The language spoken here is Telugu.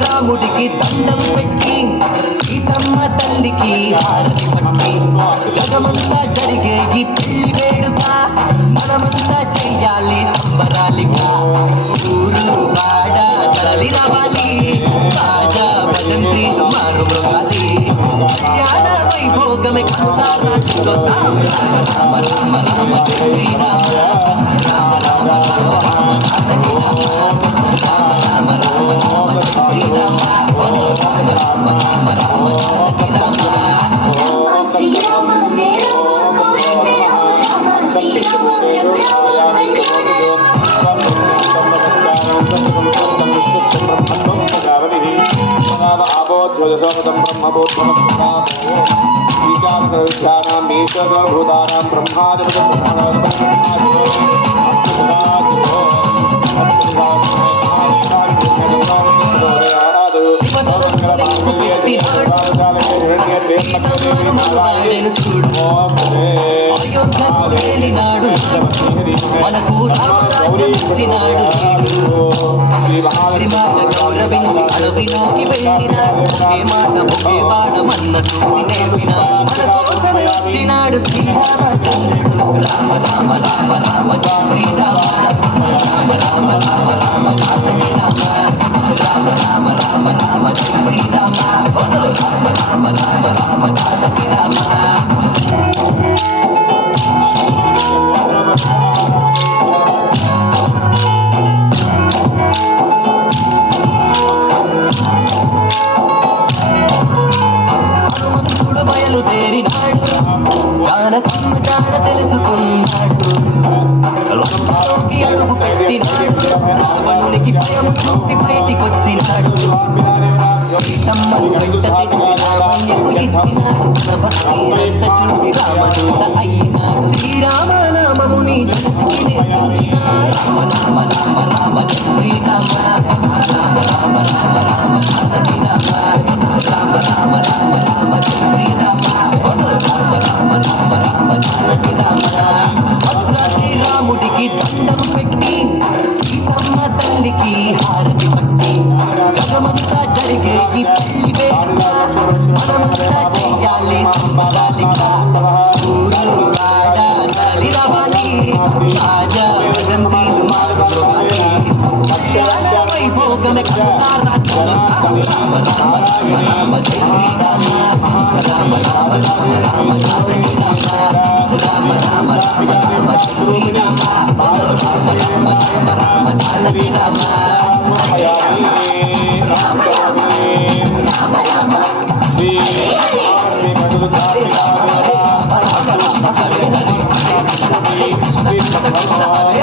రాముడికి దండం పెట్టి సీతమ్మ తల్లికి హారతి పట్టి జగమంతా జరిగే ఈ పెళ్లి వేడుక మనమంతా చెయ్యాలి సంబరాలిగా ఊరు వాడ తరలి రావాలి బాజా భజంతి మారు మృగాలి కళ్యాణ వైభోగమే కనులారా చూద్దాం రామ రామ రామ రామ జయ శ్రీరామ రామ రామ రామ రామ జానకి రామ రామ రామ రామ రామ జయ శ్రీరామ రామ రామ రామ రామ జానకి రామ శ్రీరామ జయ రామ కోదండ రామ రామ శ్రీరామ రఘురామ కళ్యాణ భూతానాం మనకు రామరాజ్యం ఇచ్చినాడు గౌరవించి అడవిలోకి వెళ్ళినాడు ఒకే మాట ఒకే పాడమన్న సూటి నేర్పినాడు మన కోసమే వచ్చినాడు శ్రీరామచంద్రుడు రామ రామ రామ రామ జయ శ్రీరామ రామ రామ రామ రామ జానకి రామ రామ రామ రామ రామ జయ శ్రీరామ రామ రామ రామ రామ జానకి రామ బయలుదేరినాడు జానకమ్మ జాన తెలుసుకున్నాడు లోకంలోకి అడుగు పెట్టినాడు రావణునికి భయం చూపి బయటికొచ్చినాడు సీతమ్మను వెంట తెచ్చి రామయ్యకు ఇచ్చినాడు భక్తి వెంట చూపి రామదూత అయినాడు శ్రీరామనామముని జగత్తుకి నేర్పించినాడు రామ రామ రామ రామ జయ శ్రీరామ రామ రామ రామ రామ జానకి రామ రామ రామ రామ రామ జయ శ్రీరామ రామ రామ రామ రామ జానకి రామ భద్రాద్రి రాముడికి దండం పెట్టి సీతమ్మ తల్లికి హారతి పట్టి జగమంతా జరిగే ఈ పెళ్లి వేడుక మనమంతా చెయ్యాలి సంబరాలిగా ఊరు వాడ తరలి రావాలి బాజా భజంతిలు మారుమోగాలి కళ్యాణ వైభోగమే కనులారా చూద్దాం రామ రామ రామ రామ జయ శ్రీరామ రామ రామ రామ రామ జానకి రామ రామ రామ రామ రామ జయ శ్రీరామ రామ రామ రామ రామ జానకి రామ రామ రామ హరే రామ హరే రామ హరే రామ హరే హరే కృష్ణ కృష్ణ కృష్ణ కృష్ణ హరే